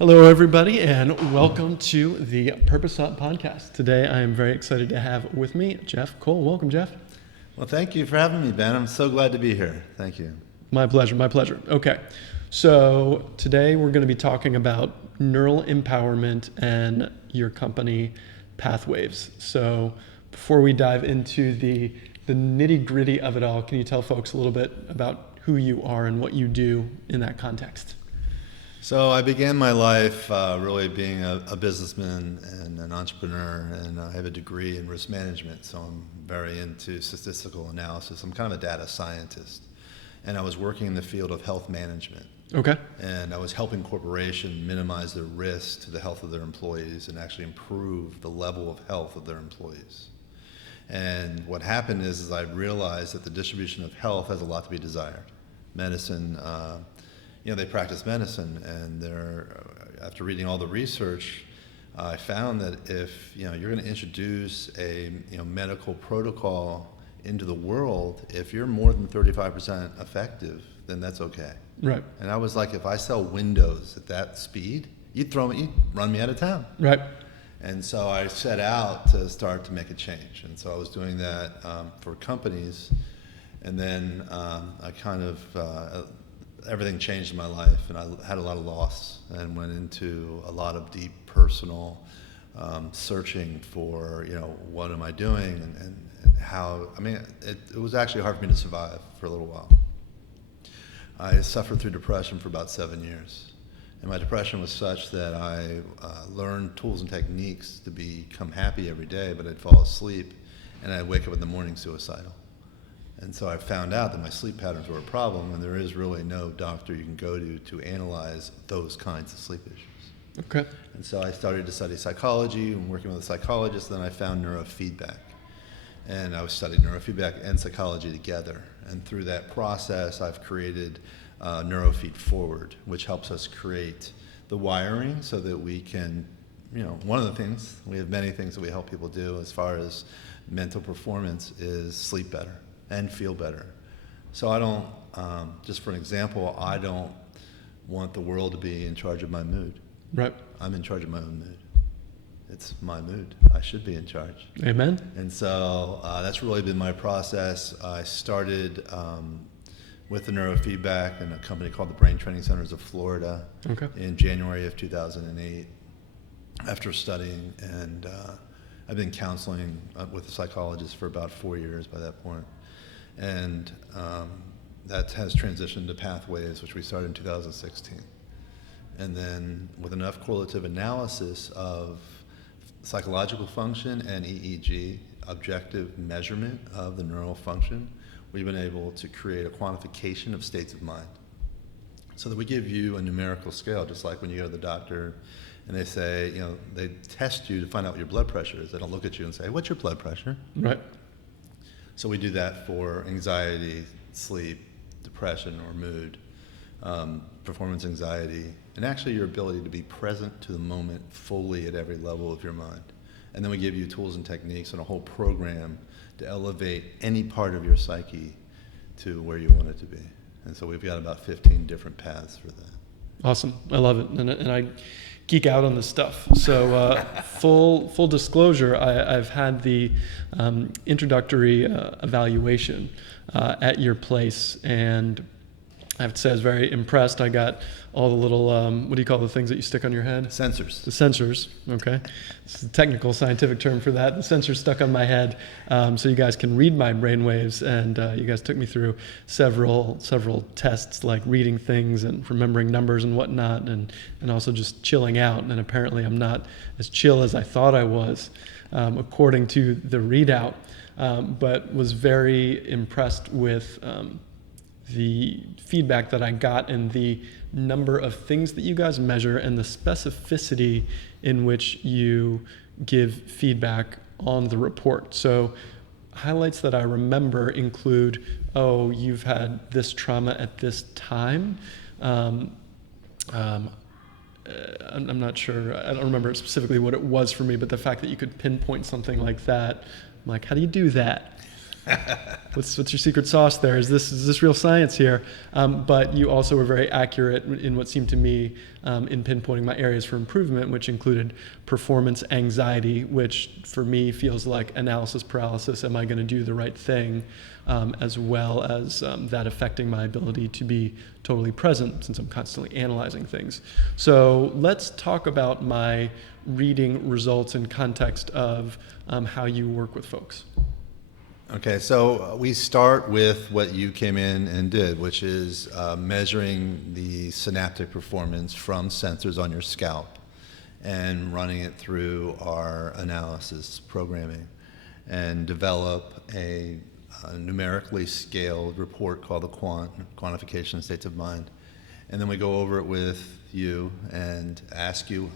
Hello, everybody, and welcome to the Purpose Up podcast. Today, I am very excited to have with me Geoff Cole. Welcome, Geoff. Well, thank you for having me, Ben. I'm so glad to be here. Thank you. My pleasure, my pleasure. Okay, so today we're going to be talking about neural empowerment and your company, Pathwaves. So before we dive into the nitty-gritty of it all, can you tell folks a little bit about who you are and what you do in that context? So I began my life really being a businessman and an entrepreneur, and I have a degree in risk management, so I'm very into statistical analysis. I'm kind of a data scientist, and I was working in the field of health management. Okay. And I was helping corporations minimize their risk to the health of their employees and actually improve the level of health of their employees. And what happened is I realized that the distribution of health has a lot to be desired. Medicine, they practice medicine, and after reading all the research, I found that if you're going to introduce a medical protocol into the world, if you're more than 35% effective, then that's okay. Right. And I was like, if I sell Windows at that speed, you'd run me out of town. Right. And so I set out to start to make a change. And so I was doing that for companies, and then I kind of everything changed in my life, and I had a lot of loss and went into a lot of deep personal searching for, what am I doing and how. It was actually hard for me to survive for a little while. I suffered through depression for about 7 years, and my depression was such that I learned tools and techniques to become happy every day, but I'd fall asleep and I'd wake up in the morning suicidal. And so I found out that my sleep patterns were a problem, and there is really no doctor you can go to analyze those kinds of sleep issues. Okay. And so I started to study psychology and working with a psychologist, then I found neurofeedback. And I was studying neurofeedback and psychology together. And through that process, I've created Neurofeed Forward, which helps us create the wiring so that we can, one of the things, we have many things that we help people do as far as mental performance is sleep better and feel better. So I don't, just for an example, I don't want the world to be in charge of my mood. Right. I'm in charge of my own mood. It's my mood. I should be in charge. Amen. And so that's really been my process. I started with the neurofeedback in a company called the Brain Training Centers of Florida in January of 2008 after studying, and I've been counseling with a psychologist for about 4 years by that point. And that has transitioned to Pathwaves, which we started in 2016. And then with enough correlative analysis of psychological function and EEG, objective measurement of the neural function, we've been able to create a quantification of states of mind. So that we give you a numerical scale, just like when you go to the doctor and they say, they test you to find out what your blood pressure is. They don't look at you and say, what's your blood pressure? Right. So we do that for anxiety, sleep, depression, or mood, performance anxiety, and actually your ability to be present to the moment fully at every level of your mind. And then we give you tools and techniques and a whole program to elevate any part of your psyche to where you want it to be. And so we've got about 15 different paths for that. Awesome. I love it. And I geek out on this stuff. So full disclosure, I've had the introductory evaluation at your place, and I have to say I was very impressed. I got all the little, what do you call the things that you stick on your head? Sensors. The sensors, okay. It's a technical scientific term for that. The sensors stuck on my head so you guys can read my brainwaves, and you guys took me through several tests like reading things and remembering numbers and whatnot, and also just chilling out. And apparently I'm not as chill as I thought I was according to the readout, but was very impressed with the feedback that I got and the number of things that you guys measure and the specificity in which you give feedback on the report. So highlights that I remember include, you've had this trauma at this time. I'm not sure, I don't remember specifically what it was for me, but the fact that you could pinpoint something like that, I'm like, how do you do that? What's your secret sauce there? Is this real science here? But you also were very accurate in what seemed to me in pinpointing my areas for improvement, which included performance anxiety, which for me feels like analysis paralysis. Am I going to do the right thing? As well as that affecting my ability to be totally present since I'm constantly analyzing things. So let's talk about my reading results in context of how you work with folks. Okay, so we start with what you came in and did, which is measuring the synaptic performance from sensors on your scalp and running it through our analysis programming, and develop a numerically scaled report called the quantification of states of mind. And then we go over it with you and ask you,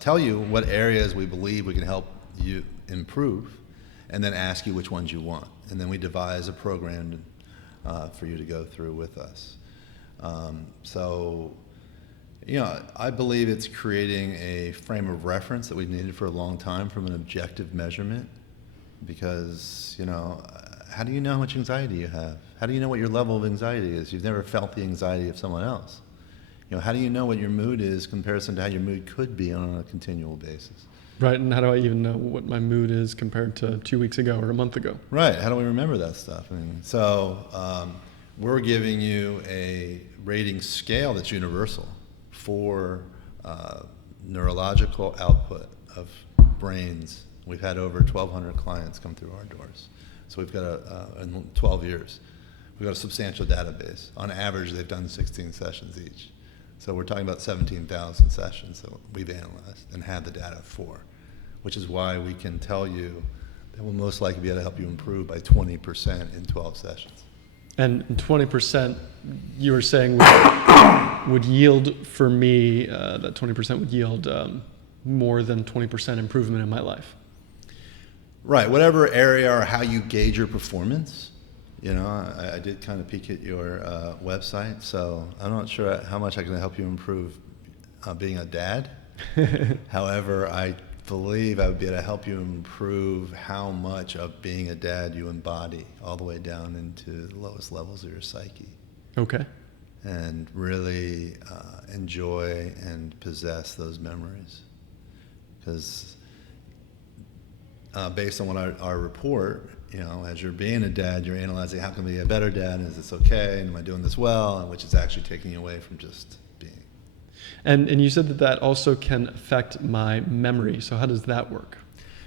tell you what areas we believe we can help you improve, and then ask you which ones you want. And then we devise a program for you to go through with us. So, I believe it's creating a frame of reference that we've needed for a long time from an objective measurement, because, how do you know how much anxiety you have? How do you know what your level of anxiety is? You've never felt the anxiety of someone else. How do you know what your mood is in comparison to how your mood could be on a continual basis? Right, and how do I even know what my mood is compared to 2 weeks ago or a month ago? Right, how do we remember that stuff? We're giving you a rating scale that's universal for neurological output of brains. We've had over 1,200 clients come through our doors. So we've got in 12 years, we've got a substantial database. On average, they've done 16 sessions each. So we're talking about 17,000 sessions that we've analyzed and had the data for, which is why we can tell you that we'll most likely be able to help you improve by 20% in 12 sessions. And 20%, you were saying, would yield for me, that 20% would yield more than 20% improvement in my life. Right, whatever area or how you gauge your performance. I did kind of peek at your website, so I'm not sure how much I can help you improve being a dad. However, I believe I would be able to help you improve how much of being a dad you embody all the way down into the lowest levels of your psyche. Okay. And really enjoy and possess those memories. Because based on what our report, as you're being a dad, you're analyzing how can I be a better dad, and is this okay, and am I doing this well, and which is actually taking you away from just being. And you said that also can affect my memory. So how does that work?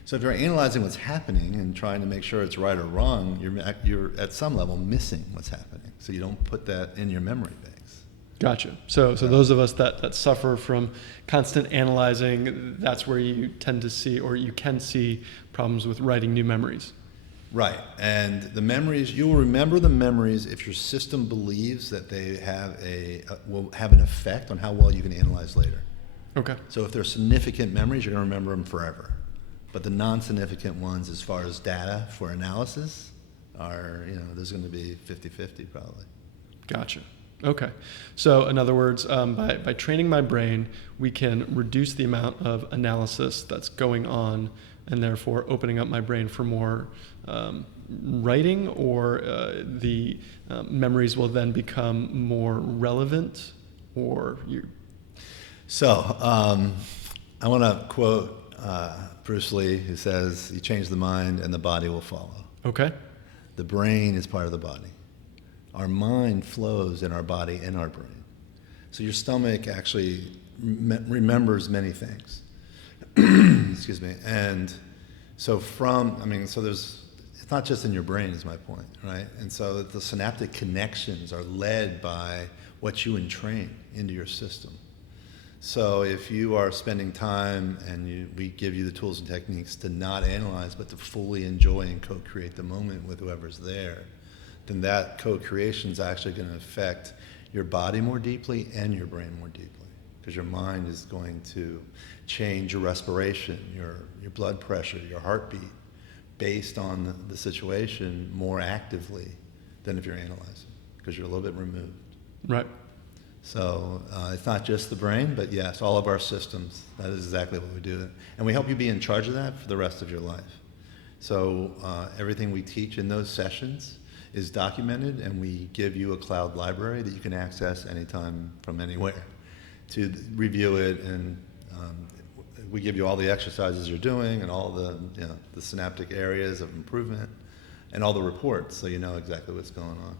So if you're analyzing what's happening and trying to make sure it's right or wrong, you're at some level missing what's happening. So you don't put that in your memory banks. Gotcha. So those of us that suffer from constant analyzing, that's where you tend to see, or you can see, problems with writing new memories. Right, and the memories, you will remember the memories if your system believes that they will have an effect on how well you can analyze later. Okay. So if they're significant memories, you're going to remember them forever. But the non-significant ones, as far as data for analysis, are, there's going to be 50-50 probably. Gotcha. Okay. So in other words, by training my brain, we can reduce the amount of analysis that's going on, and therefore opening up my brain for more writing, or the memories will then become more relevant, or you. So I want to quote Bruce Lee, who says, "You change the mind and the body will follow." Okay. The brain is part of the body. Our mind flows in our body and our brain. So your stomach actually remembers many things. Excuse me. And so it's not just in your brain is my point, right? And so the synaptic connections are led by what you entrain into your system. So if you are spending time and we give you the tools and techniques to not analyze, but to fully enjoy and co-create the moment with whoever's there, then that co-creation is actually going to affect your body more deeply and your brain more deeply, because your mind is going to change your respiration, your blood pressure, your heartbeat, based on the situation more actively than if you're analyzing, because you're a little bit removed. Right. So it's not just the brain, but yes, all of our systems, that is exactly what we do. And we help you be in charge of that for the rest of your life. So everything we teach in those sessions is documented, and we give you a cloud library that you can access anytime from anywhere to review it, and we give you all the exercises you're doing and all the the synaptic areas of improvement and all the reports, so you know exactly what's going on.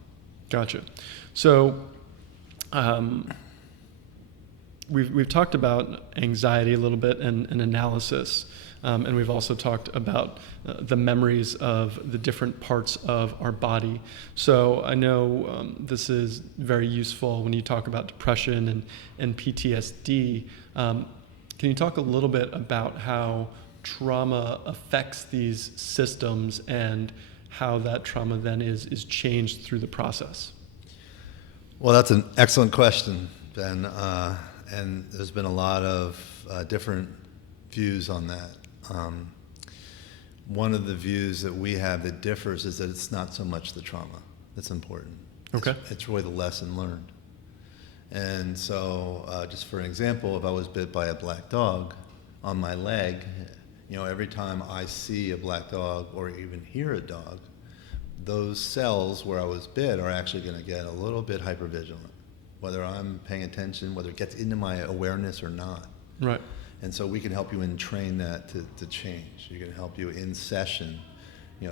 Gotcha. So we've talked about anxiety a little bit and analysis, and we've also talked about the memories of the different parts of our body. So I know this is very useful when you talk about depression and PTSD. Can you talk a little bit about how trauma affects these systems and how that trauma then is changed through the process? Well, that's an excellent question, Ben. And there's been a lot of different views on that. One of the views that we have that differs is that it's not so much the trauma that's important. Okay. It's really the lesson learned. And so, just for an example, if I was bit by a black dog on my leg, every time I see a black dog or even hear a dog, those cells where I was bit are actually going to get a little bit hypervigilant, whether I'm paying attention, whether it gets into my awareness or not. Right. And so we can help you entrain that to change. We can help you in session,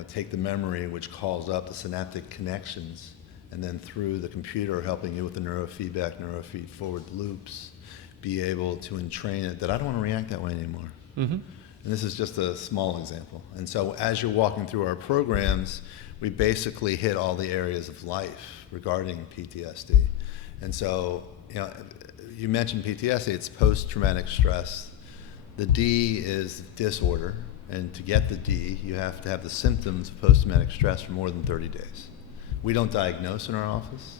take the memory which calls up the synaptic connections, and then through the computer helping you with the neurofeedback, neurofeed forward loops, be able to entrain it that I don't want to react that way anymore. Mm-hmm. And this is just a small example. And so as you're walking through our programs, we basically hit all the areas of life regarding PTSD. And so, you mentioned PTSD, it's post-traumatic stress. The D is disorder, and to get the D, you have to have the symptoms of post-traumatic stress for more than 30 days. We don't diagnose in our office,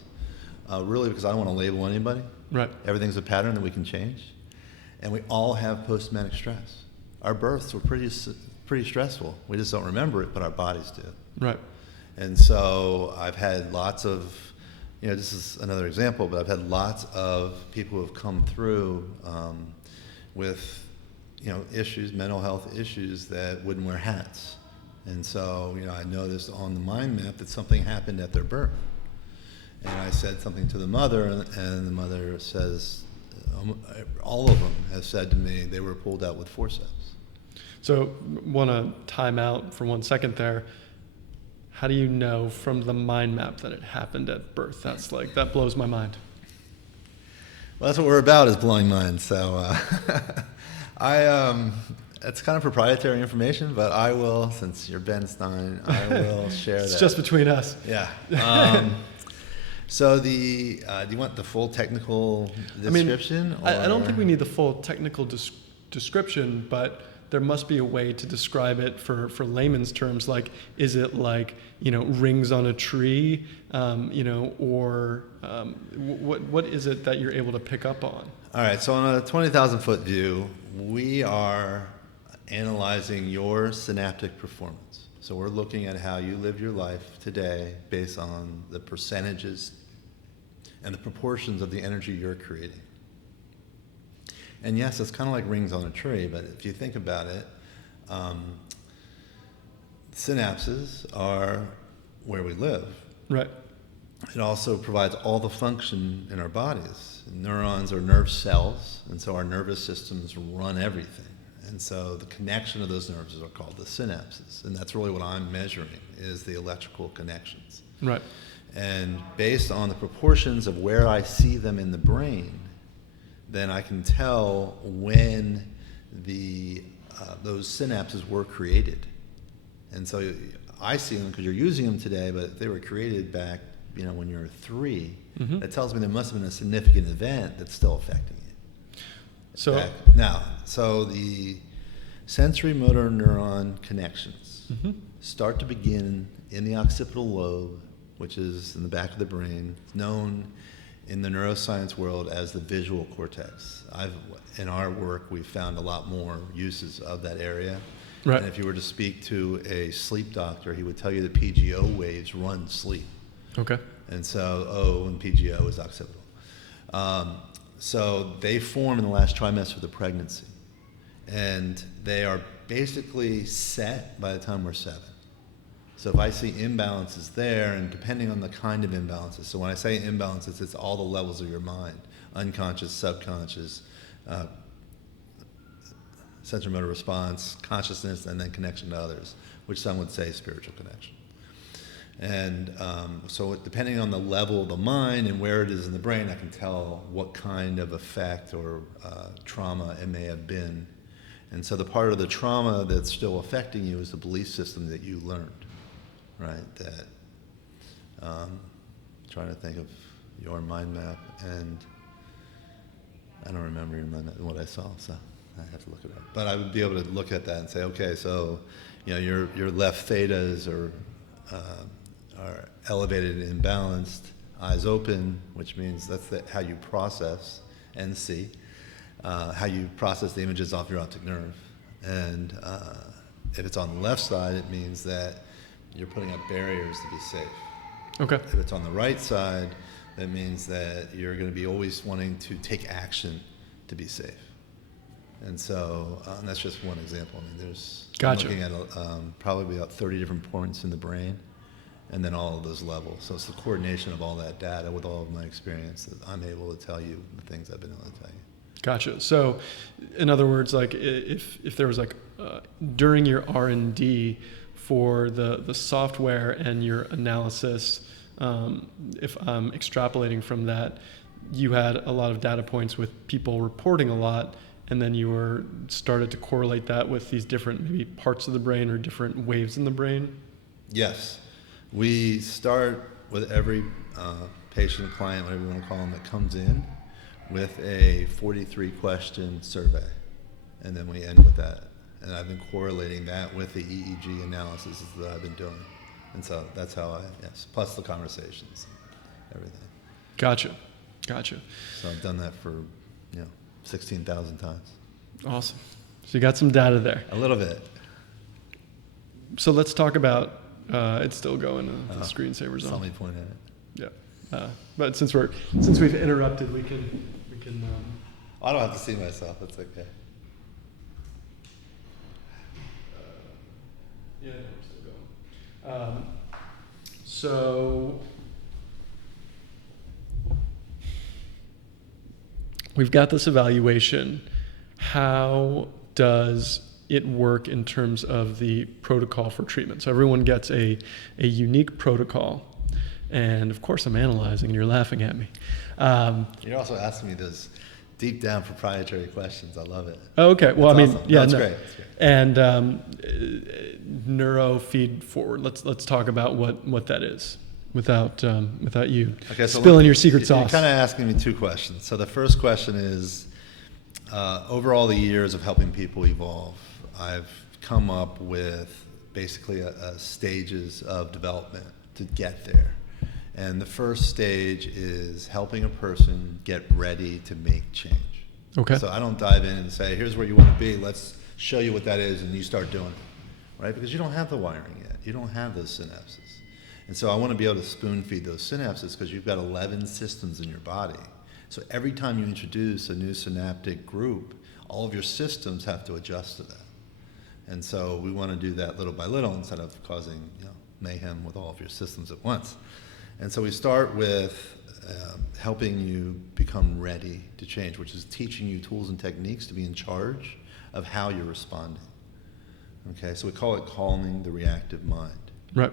really because I don't want to label anybody. Right. Everything's a pattern that we can change. And we all have post-traumatic stress. Our births were pretty stressful. We just don't remember it, but our bodies do. Right. And so I've had lots of, this is another example, but I've had lots of people who have come through with, issues, mental health issues that wouldn't wear hats. And so, I noticed on the mind map that something happened at their birth. And I said something to the mother, and the mother says, all of them have said to me they were pulled out with forceps. So, want to time out for 1 second there. How do you know from the mind map that it happened at birth? That blows my mind. Well, that's what we're about, is blowing minds. So it's kind of proprietary information, but I will, since you're Ben Stein, I will share that. It's just between us. Yeah. So do you want the full technical description? I don't think we need the full technical description, but there must be a way to describe it for layman's terms. Is it rings on a tree, or what is it that you're able to pick up on? All right, so on a 20,000-foot view, we are analyzing your synaptic performance. So we're looking at how you live your life today based on the percentages and the proportions of the energy you're creating. And yes, it's kind of like rings on a tree, but if you think about it, synapses are where we live. Right. It also provides all the function in our bodies. Neurons are nerve cells, and so our nervous systems run everything. And so the connection of those nerves are called the synapses, and that's really what I'm measuring, is the electrical connections. Right. And based on the proportions of where I see them in the brain, then I can tell when those synapses were created. And so I see them because you're using them today, but if they were created back, when you were 3, mm-hmm. That tells me there must have been a significant event that's still affecting you. So the sensory motor neuron connections mm-hmm. start to begin in the occipital lobe, which is in the back of the brain. It's known in the neuroscience world as the visual cortex. In our work, we've found a lot more uses of that area. Right. And if you were to speak to a sleep doctor, he would tell you that PGO waves run sleep. Okay. And so O and PGO is occipital. So they form in the last trimester of the pregnancy. And they are basically set by the time we're 7. So if I see imbalances there, and depending on the kind of imbalances, so when I say imbalances, it's all the levels of your mind, unconscious, subconscious, sensory motor response, consciousness, and then connection to others, which some would say spiritual connection. And so depending on the level of the mind and where it is in the brain, I can tell what kind of effect or trauma it may have been. And so the part of the trauma that's still affecting you is the belief system that you learned, right? That, trying to think of your mind map, and I don't remember even what I saw, so I have to look it up. But I would be able to look at that and say, okay, so your left thetas are elevated and imbalanced, eyes open, which means that's how you process and see, how you process the images off your optic nerve. And if it's on the left side, it means that you're putting up barriers to be safe. Okay. If it's on the right side, that means that you're going to be always wanting to take action to be safe. And so that's just one example. I mean, there's Gotcha. I'm looking at probably about 30 different points in the brain, and then all of those levels. So it's the coordination of all that data with all of my experience that I'm able to tell you the things I've been able to tell you. Gotcha. So, in other words, like if there was like during your R&D for the software and your analysis, if I'm extrapolating from that, you had a lot of data points with people reporting a lot, and then you started to correlate that with these different maybe parts of the brain or different waves in the brain? Yes. We start with every patient, client, whatever you want to call them, that comes in with a 43-question survey, and then we end with that. And I've been correlating that with the EEG analysis that I've been doing. And so that's how plus the conversations, everything. Gotcha. So I've done that for, 16,000 times. Awesome. So you got some data there. A little bit. So let's talk about, it's still going, the screensaver's on. Somebody pointed at it. Yeah. But since we've interrupted, we can. I don't have to see myself. That's okay. Yeah, we're still going. So we've got this evaluation. How does it work in terms of the protocol for treatment? So everyone gets a unique protocol. And of course I'm analyzing and you're laughing at me. You're also asking me those deep down proprietary questions. I love it. Oh, okay. Well, That's I mean, awesome. yeah, That's great. And neurofeed forward. Let's talk about what that is without you spilling your secret sauce. You're kind of asking me two questions. So the first question is, over all the years of helping people evolve, I've come up with basically stages of development to get there. And the first stage is helping a person get ready to make change. Okay. So I don't dive in and say, here's where you want to be, let's show you what that is, and you start doing it, right? Because you don't have the wiring yet. You don't have those synapses. And so I want to be able to spoon feed those synapses because you've got 11 systems in your body. So every time you introduce a new synaptic group, all of your systems have to adjust to that. And so we want to do that little by little instead of causing mayhem with all of your systems at once. And so we start with helping you become ready to change, which is teaching you tools and techniques to be in charge of how you're responding. Okay, so we call it calming the reactive mind. Right.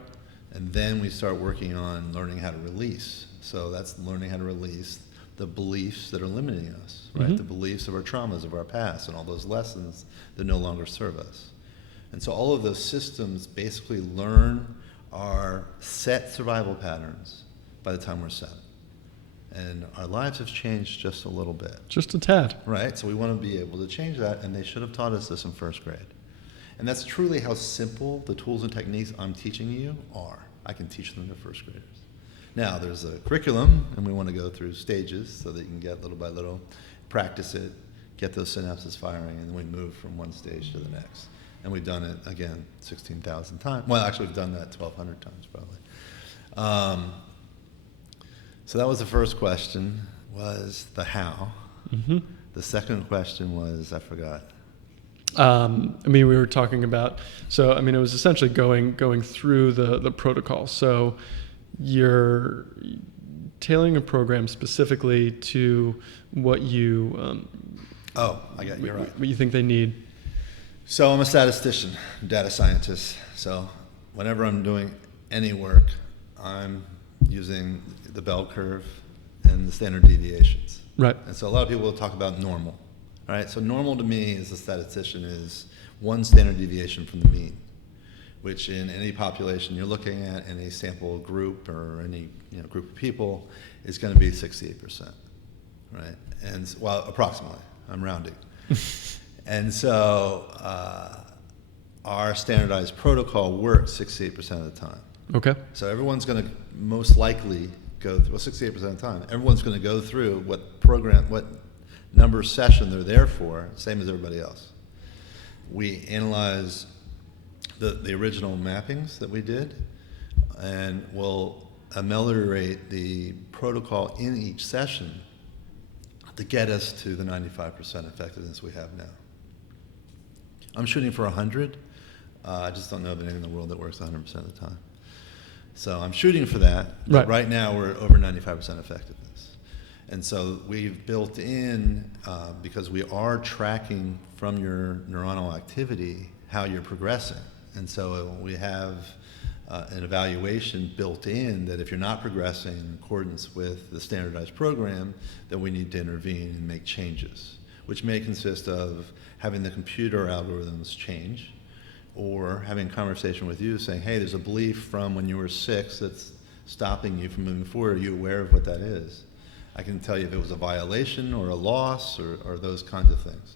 And then we start working on learning how to release. So that's learning how to release the beliefs that are limiting us, right? Mm-hmm. The beliefs of our traumas of our past and all those lessons that no longer serve us. And so all of those systems basically learn our set survival patterns by the time we're 7. And our lives have changed just a little bit. Just a tad. Right, so we want to be able to change that, and they should have taught us this in first grade. And that's truly how simple the tools and techniques I'm teaching you are. I can teach them to first graders. Now, there's a curriculum, and we want to go through stages so that you can get little by little, practice it, get those synapses firing, and then we move from one stage to the next. And we've done it, again, 16,000 times. Well, actually, we've done that 1,200 times, probably. So that was the first question, was the how. Mm-hmm. The second question was, I forgot. I mean, we were talking about, so I mean, it was essentially going through the protocol. So you're tailoring a program specifically to what you You're right. what you think they need. So I'm a statistician, data scientist. So whenever I'm doing any work, I'm using the bell curve and the standard deviations. Right. And so a lot of people will talk about normal. All right. So normal to me as a statistician is one standard deviation from the mean, which in any population you're looking at, any sample group or any group of people, is going to be 68%. Right. And approximately, I'm rounding. And so our standardized protocol works 68% of the time. Okay. So everyone's going to most likely go through, 68% of the time, everyone's going to go through what number session they're there for, same as everybody else. We analyze the original mappings that we did, and we'll ameliorate the protocol in each session to get us to the 95% effectiveness we have now. I'm shooting for 100. I just don't know of anything in the world that works 100% of the time. So I'm shooting for that. Right. Right now we're over 95% effectiveness. And so we've built in, because we are tracking from your neuronal activity how you're progressing. And so we have an evaluation built in that if you're not progressing in accordance with the standardized program, then we need to intervene and make changes, which may consist of having the computer algorithms change, or having a conversation with you saying, hey, there's a belief from when you were 6 that's stopping you from moving forward. Are you aware of what that is? I can tell you if it was a violation or a loss or those kinds of things.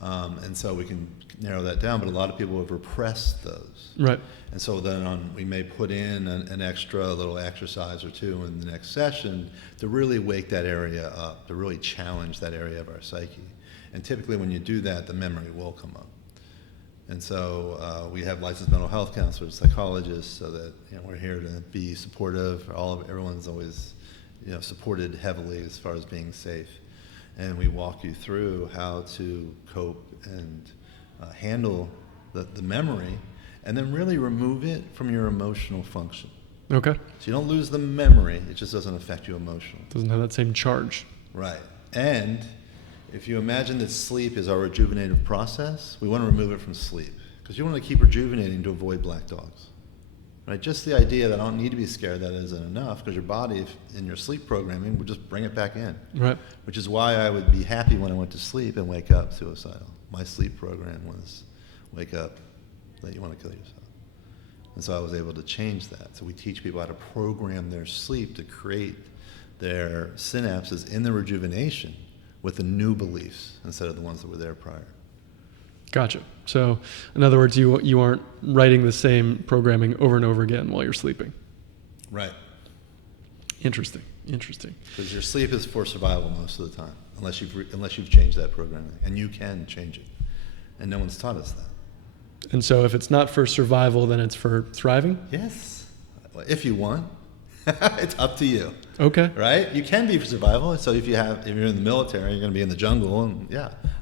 And so we can narrow that down, but a lot of people have repressed those. Right. And so then we may put in an extra little exercise or two in the next session to really wake that area up, to really challenge that area of our psyche. And typically when you do that, the memory will come up. And so we have licensed mental health counselors, psychologists, so that we're here to be supportive. Everyone's always supported heavily as far as being safe. And we walk you through how to cope and handle the memory, and then really remove it from your emotional function. Okay. So you don't lose the memory, it just doesn't affect you emotionally. Doesn't have that same charge. Right. And if you imagine that sleep is our rejuvenative process, we want to remove it from sleep, because you want to keep rejuvenating to avoid black dogs. Right? Just the idea that I don't need to be scared, that isn't enough, because your body, in your sleep programming, would just bring it back in. Right. Which is why I would be happy when I went to sleep and wake up suicidal. My sleep program was wake up that you want to kill yourself. And so I was able to change that. So we teach people how to program their sleep to create their synapses in the rejuvenation with the new beliefs instead of the ones that were there prior. Gotcha. So, in other words, you aren't writing the same programming over and over again while you're sleeping. Right. Interesting. Because your sleep is for survival most of the time, unless you've changed that programming, and you can change it, and no one's taught us that. And so, if it's not for survival, then it's for thriving? Yes, if you want. It's up to you. Okay. Right? You can be for survival. So if you're in the military, you're going to be in the jungle, and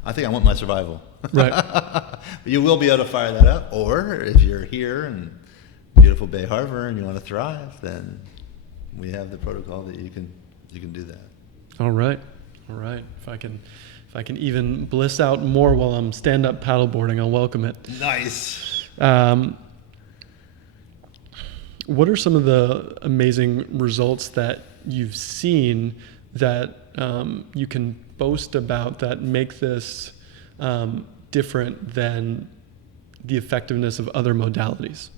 I think I want my survival. Right. But you will be able to fire that up. Or if you're here in beautiful Bay Harbor and you want to thrive, then we have the protocol that you can do that. All right. If I can even bliss out more while I'm stand-up paddleboarding, I'll welcome it. Nice. What are some of the amazing results that you've seen that you can boast about that make this different than the effectiveness of other modalities?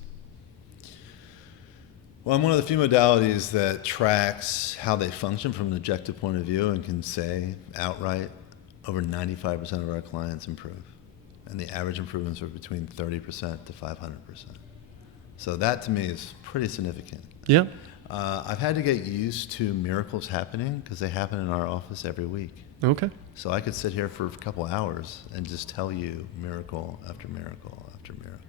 Well, I'm one of the few modalities that tracks how they function from an objective point of view and can say outright over 95% of our clients improve. And the average improvements are between 30% to 500%. So that to me is pretty significant. Yeah. I've had to get used to miracles happening because they happen in our office every week. Okay. So I could sit here for a couple hours and just tell you miracle after miracle after miracle.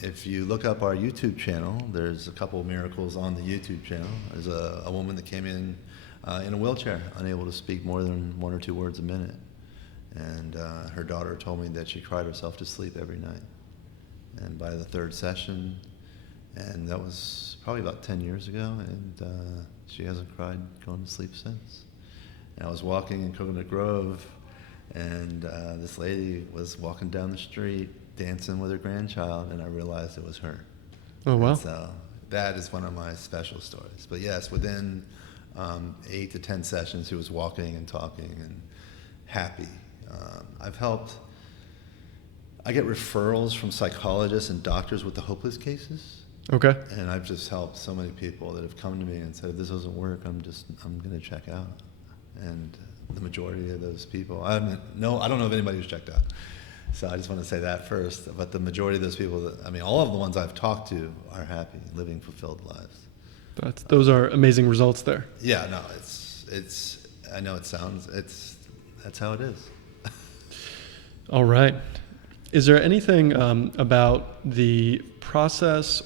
If you look up our YouTube channel, there's a couple of miracles on the YouTube channel. There's a woman that came in a wheelchair, unable to speak more than 1 or 2 words a minute. And her daughter told me that she cried herself to sleep every night. And by the third session, and that was probably about 10 years ago, and she hasn't cried going to sleep since. And I was walking in Coconut Grove, and this lady was walking down the street dancing with her grandchild, and I realized it was her. Oh, wow. And so that is one of my special stories. But yes, within 8 to 10 sessions, she was walking and talking and happy. I get referrals from psychologists and doctors with the hopeless cases. Okay. And I've just helped so many people that have come to me and said, if this doesn't work, I'm going to check out. And the majority of those people, I don't know if anybody who's checked out. So I just want to say that first. But the majority of those people, all of the ones I've talked to are happy, living fulfilled lives. Those are amazing results there. Yeah, no, it's. I know that's how it is. All right. Is there anything about the process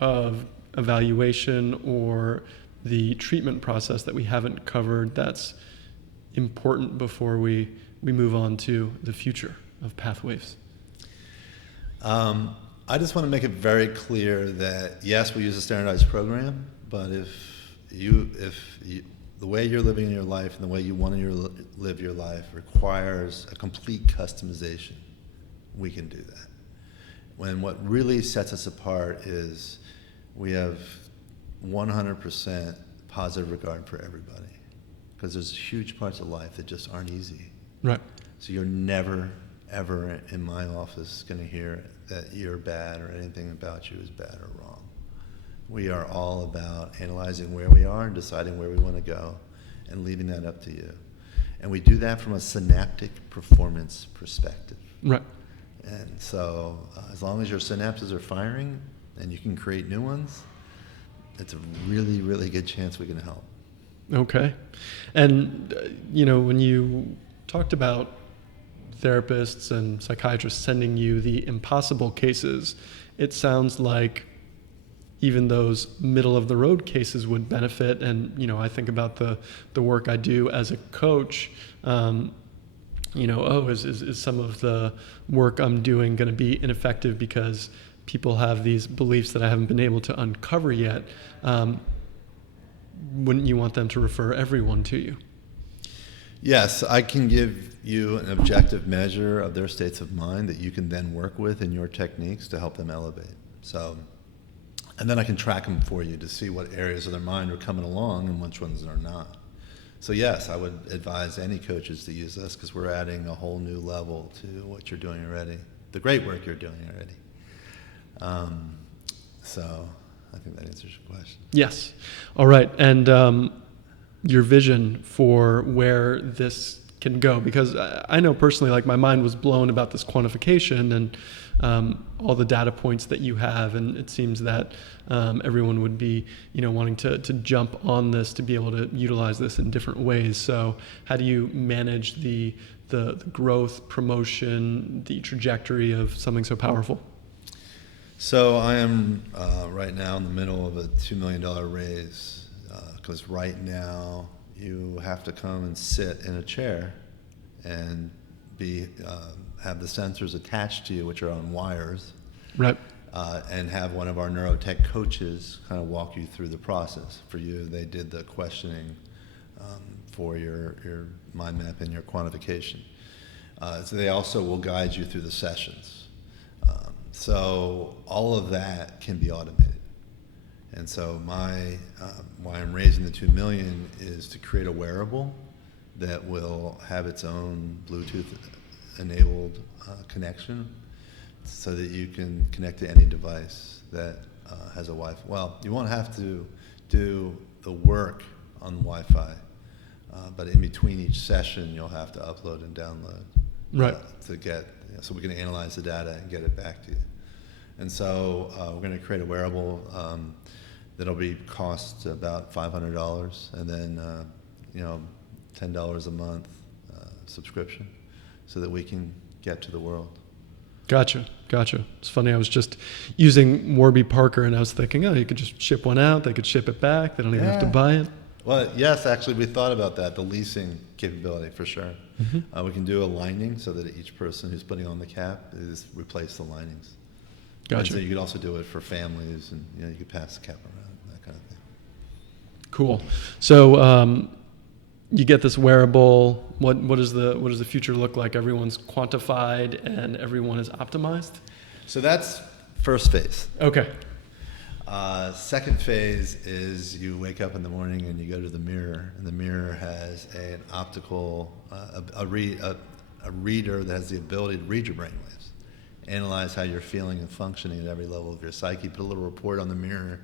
of evaluation or the treatment process that we haven't covered that's important before we move on to the future of Pathwaves? I just want to make it very clear that yes, we use a standardized program, but if the way you're living your life and the way you want to live your life requires a complete customization, we can do that. When what really sets us apart is we have 100% positive regard for everybody, because there's huge parts of life that just aren't easy. Right. So you're never, ever in my office going to hear that you're bad or anything about you is bad or wrong. We are all about analyzing where we are and deciding where we want to go and leaving that up to you. And we do that from a synaptic performance perspective. Right. And so as long as your synapses are firing and you can create new ones, it's a really, really good chance we can help. Okay. And, when you talked about therapists and psychiatrists sending you the impossible cases, it sounds like even those middle of the road cases would benefit. And, I think about the work I do as a coach. Is some of the work I'm doing going to be ineffective because people have these beliefs that I haven't been able to uncover yet? Wouldn't you want them to refer everyone to you? Yes, I can give you an objective measure of their states of mind that you can then work with in your techniques to help them elevate. And then I can track them for you to see what areas of their mind are coming along and which ones are not. So yes, I would advise any coaches to use this, because we're adding a whole new level to what you're doing already, the great work you're doing already. So I think that answers your question. Yes. All right. And your vision for where this can go, because I know personally, like, my mind was blown about this quantification and all the data points that you have, and it seems that everyone would be, wanting to jump on this to be able to utilize this in different ways. So how do you manage the growth, promotion, the trajectory of something so powerful? So I am right now in the middle of a $2 million raise, because right now you have to come and sit in a chair and have the sensors attached to you, which are on wires, right? And have one of our neurotech coaches kind of walk you through the process. For you, they did the questioning for your mind map and your quantification. So they also will guide you through the sessions. So all of that can be automated. And so why I'm raising the $2 million is to create a wearable that will have its own Bluetooth-enabled connection, so that you can connect to any device that has a Wi-Fi. Well, you won't have to do the work on the Wi-Fi, but in between each session, you'll have to upload and download, right? So we can analyze the data and get it back to you. And so we're going to create a wearable that'll cost about $500, and then $10 a month subscription, so that we can get to the world. Gotcha. It's funny, I was just using Warby Parker, and I was thinking, you could just ship one out, they could ship it back, they don't even have to buy it. Well, yes, actually, we thought about that, the leasing capability for sure. We can do a lining so that each person who's putting on the cap is replace the linings. Gotcha. And so you could also do it for families, and you could pass the cap around, that kind of thing. Cool. So you get this wearable. What does the future look like? Everyone's quantified and everyone is optimized? So that's first phase. Okay. Second phase is you wake up in the morning and you go to the mirror, and the mirror has an optical, a reader that has the ability to read your brainwaves, analyze how you're feeling and functioning at every level of your psyche, put a little report on the mirror,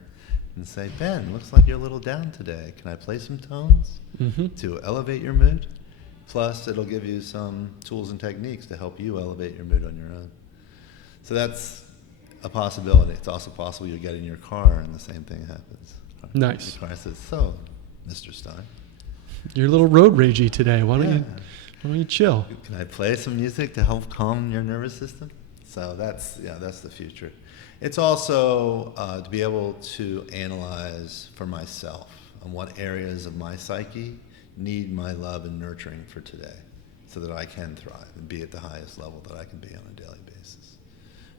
and say, Ben, looks like you're a little down today. Can I play some tones to elevate your mood? Plus, it'll give you some tools and techniques to help you elevate your mood on your own. So that's a possibility. It's also possible you get in your car and the same thing happens. Nice. The car says, so, Mr. Stein, You're a little road ragey today. Why don't you chill? can I play some music to help calm your nervous system? So that's the future. It's also to be able to analyze for myself on what areas of my psyche need my love and nurturing for today so that I can thrive and be at the highest level that I can be on a daily basis.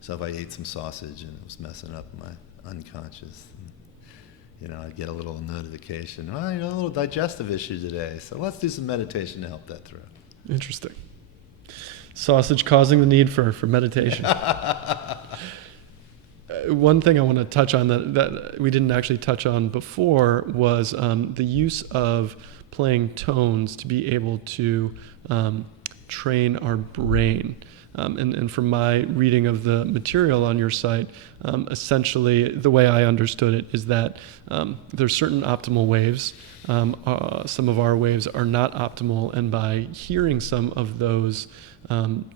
So if I ate some sausage and it was messing up my unconscious, I'd get a little notification. Well, a little digestive issue today, so let's do some meditation to help that through. Interesting. Sausage causing the need for meditation. One thing I want to touch on that we didn't actually touch on before was the use of playing tones to be able to train our brain. And from my reading of the material on your site, essentially the way I understood it is that there's certain optimal waves. Some of our waves are not optimal, and by hearing some of those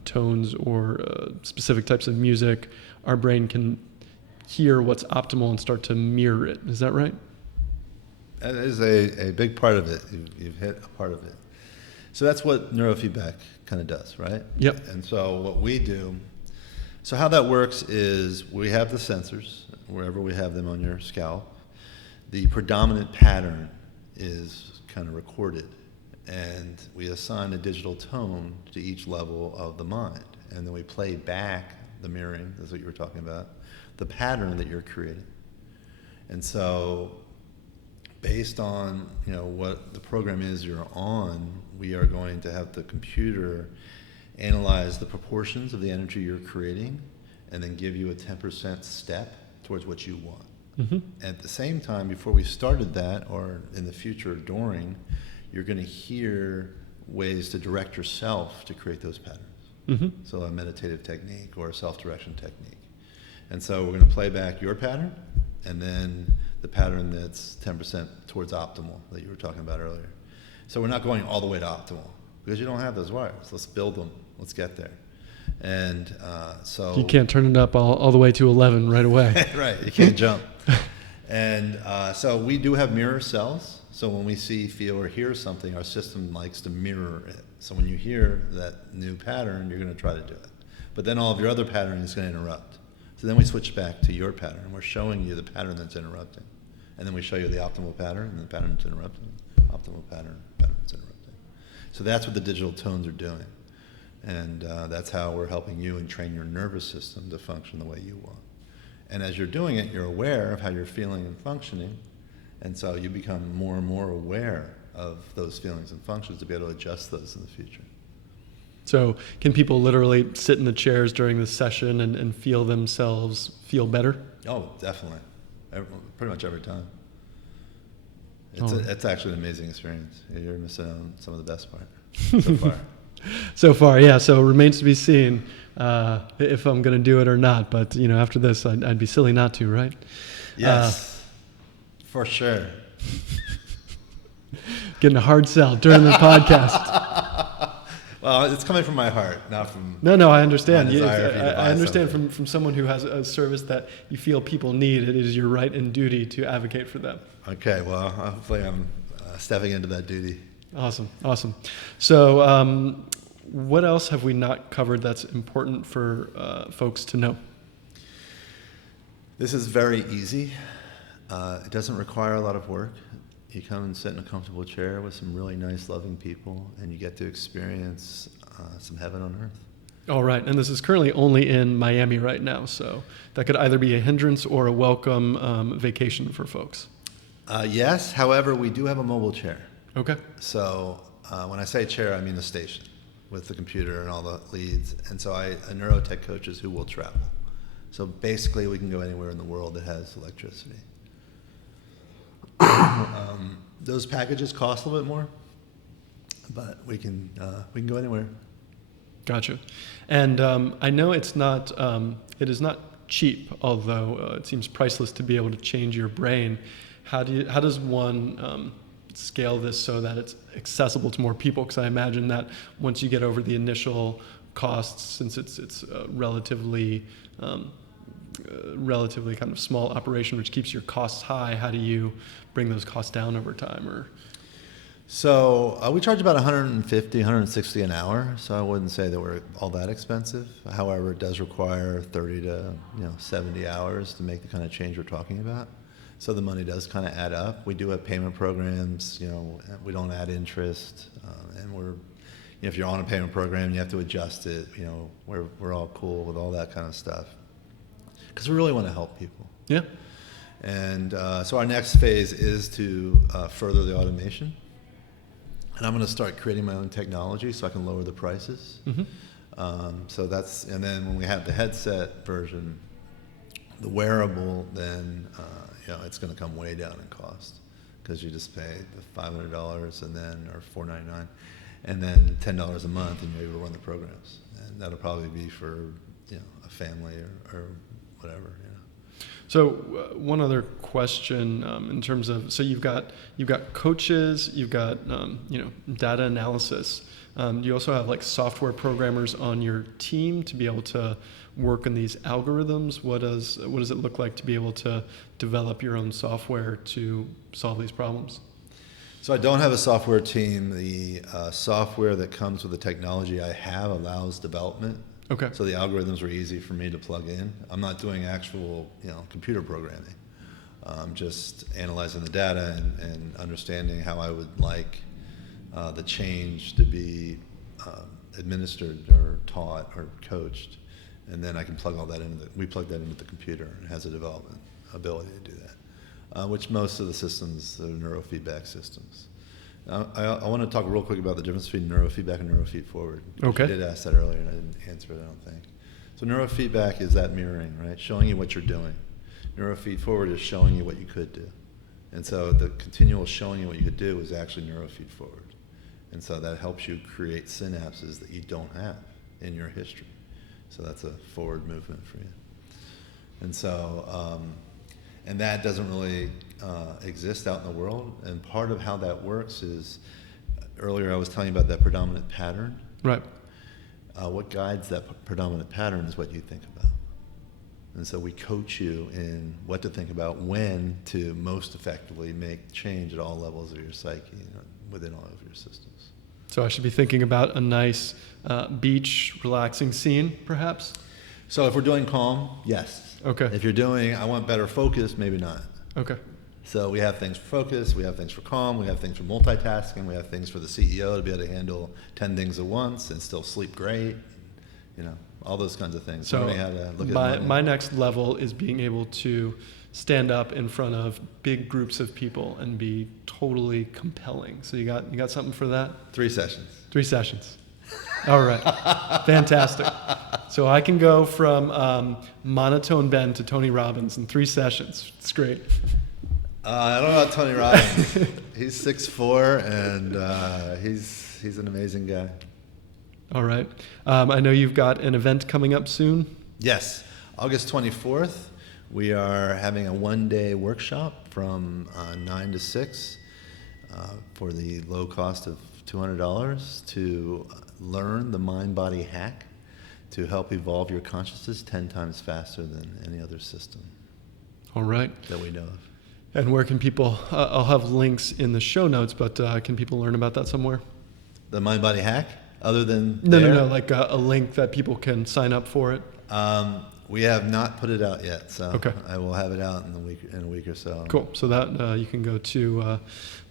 tones or specific types of music, our brain can hear what's optimal and start to mirror it. Is that right? That is a big part of it. You've hit a part of it. So that's what neurofeedback kind of does, right? Yep. And so what we do, so how that works is we have the sensors, wherever we have them on your scalp. The predominant pattern is kind of recorded, and we assign a digital tone to each level of the mind. And then we play back the mirroring, that's what you were talking about, the pattern that you're creating. And so based on what the program is you're on, we are going to have the computer analyze the proportions of the energy you're creating and then give you a 10% step towards what you want. At the same time, before we started that, or in the future during, you're going to hear ways to direct yourself to create those patterns. So a meditative technique or a self-direction technique. And so we're going to play back your pattern and then the pattern that's 10% towards optimal that you were talking about earlier. So we're not going all the way to optimal because you don't have those wires. Let's build them. Let's get there. And so you can't turn it up all the way to 11 right away. Right, you can't jump. And so we do have mirror cells. So when we see, feel, or hear something, our system likes to mirror it. So when you hear that new pattern, you're going to try to do it. But then all of your other patterning is going to interrupt. So then we switch back to your pattern. We're showing you the pattern that's interrupting. And then we show you the optimal pattern and the pattern that's interrupting. Optimal pattern that's interrupting. So that's what the digital tones are doing. And that's how we're helping you and train your nervous system to function the way you want. And as you're doing it, you're aware of how you're feeling and functioning. And so you become more and more aware of those feelings and functions to be able to adjust those in the future. So can people literally sit in the chairs during the session and feel themselves feel better? Oh, definitely. Pretty much every time. It's actually an amazing experience. You're missing on some of the best part so far. So far, yeah. So it remains to be seen if I'm going to do it or not. But after this, I'd be silly not to, right? Yes, for sure. Getting a hard sell during the podcast. Well, it's coming from my heart, not from No, I understand. I understand from someone who has a service that you feel people need. It is your right and duty to advocate for them. Okay, well, hopefully I'm stepping into that duty. Awesome. So what else have we not covered that's important for folks to know? This is very easy. It doesn't require a lot of work. You come and sit in a comfortable chair with some really nice, loving people, and you get to experience some heaven on earth. All right, and this is currently only in Miami right now, so that could either be a hindrance or a welcome vacation for folks. Yes, however, we do have a mobile chair. Okay. So when I say chair, I mean the station with the computer and all the leads. And so neurotech coaches who will travel. So basically, we can go anywhere in the world that has electricity. Those packages cost a little bit more, but we can go anywhere. Gotcha. And I know it is not cheap, although it seems priceless to be able to change your brain. How does one scale this so that it's accessible to more people? Because I imagine that once you get over the initial costs, since it's relatively kind of small operation, which keeps your costs high, how do you bring those costs down over time? So we charge about $150, $160 an hour. So I wouldn't say that we're all that expensive. However, it does require 30 to 70 hours to make the kind of change we're talking about. So the money does kind of add up. We do have payment programs. We don't add interest, and if you're on a payment program, you have to adjust it. We're all cool with all that kind of stuff because we really want to help people. Yeah. And so our next phase is to further the automation. And I'm going to start creating my own technology so I can lower the prices. Mm-hmm. And then when we have the headset version, the wearable, then it's going to come way down in cost because you just pay the $500 and then or $499, and then $10 a month, and you're able to run the programs. And that'll probably be for a family or whatever. So one other question in terms of, so you've got coaches, you've got data analysis. You also have like software programmers on your team to be able to work on these algorithms. What does it look like to be able to develop your own software to solve these problems? So I don't have a software team. The software that comes with the technology I have allows development. Okay. So the algorithms are easy for me to plug in. I'm not doing actual, computer programming. I'm just analyzing the data and understanding how I would like the change to be administered or taught or coached, and then I can plug all that we plug that into the computer, and it has a development ability to do that, which most of the systems are neurofeedback systems. I want to talk real quick about the difference between neurofeedback and neurofeed-forward. Okay. You did ask that earlier, and I didn't answer it, I don't think. So neurofeedback is that mirroring, right? Showing you what you're doing. Neurofeed-forward is showing you what you could do. And so the continual showing you what you could do is actually neurofeed-forward. And so that helps you create synapses that you don't have in your history. So that's a forward movement for you. And so, and that doesn't really exist out in the world. And part of how that works is, earlier I was telling you about that predominant pattern. Right. What guides that predominant pattern is what you think about. And so we coach you in what to think about, when to most effectively make change at all levels of your psyche, within all of your systems. So I should be thinking about a nice beach, relaxing scene, perhaps? So if we're doing calm, yes. Okay. If you're doing, I want better focus, maybe not. Okay. So we have things for focus, we have things for calm, we have things for multitasking, we have things for the CEO to be able to handle 10 things at once and still sleep great, all those kinds of things. So my next level is being able to stand up in front of big groups of people and be totally compelling. So you got something for that? 3 sessions. 3 sessions. All right. Fantastic. So I can go from monotone Ben to Tony Robbins in 3 sessions. It's great. I don't know about Tony Robbins. He's 6'4", and he's an amazing guy. All right. I know you've got an event coming up soon. Yes. August 24th, we are having a one-day workshop from 9 to 6 for the low cost of $200 to learn the mind-body hack to help evolve your consciousness 10 times faster than any other system. All right. That we know of. And where can people, I'll have links in the show notes, but can people learn about that somewhere? The mind-body hack? Other than No, like a link that people can sign up for it? We have not put it out yet, so Okay. I will have it out in a week or so. Cool. So that you can go to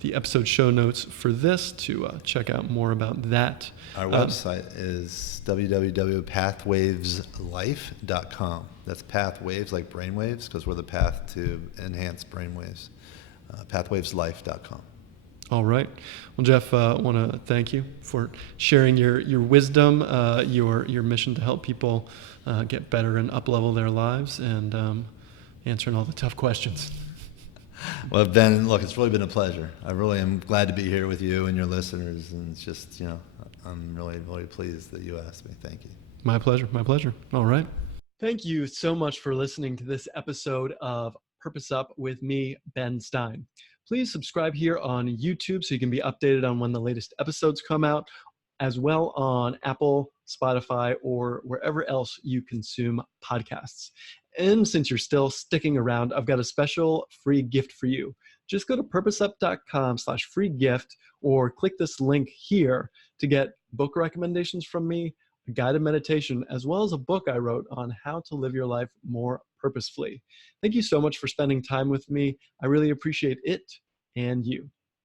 the episode show notes for this to check out more about that. Our website is www.pathwaveslife.com. That's pathwaves like brainwaves, because we're the path to enhance brainwaves. Pathwaveslife.com. All right. Well, Geoff, I want to thank you for sharing your wisdom, your mission to help people get better and up-level their lives, and answering all the tough questions. Well, Ben, look, it's really been a pleasure. I really am glad to be here with you and your listeners, and it's just, I'm really, really pleased that you asked me. Thank you. My pleasure. My pleasure. All right. Thank you so much for listening to this episode of Purpose Up with me, Ben Stein. Please subscribe here on YouTube so you can be updated on when the latest episodes come out, as well on Apple, Spotify, or wherever else you consume podcasts. And since you're still sticking around, I've got a special free gift for you. Just go to purposeup.com/free gift or click this link here to get book recommendations from me, a guided meditation, as well as a book I wrote on how to live your life more purposefully. Thank you so much for spending time with me. I really appreciate it and you.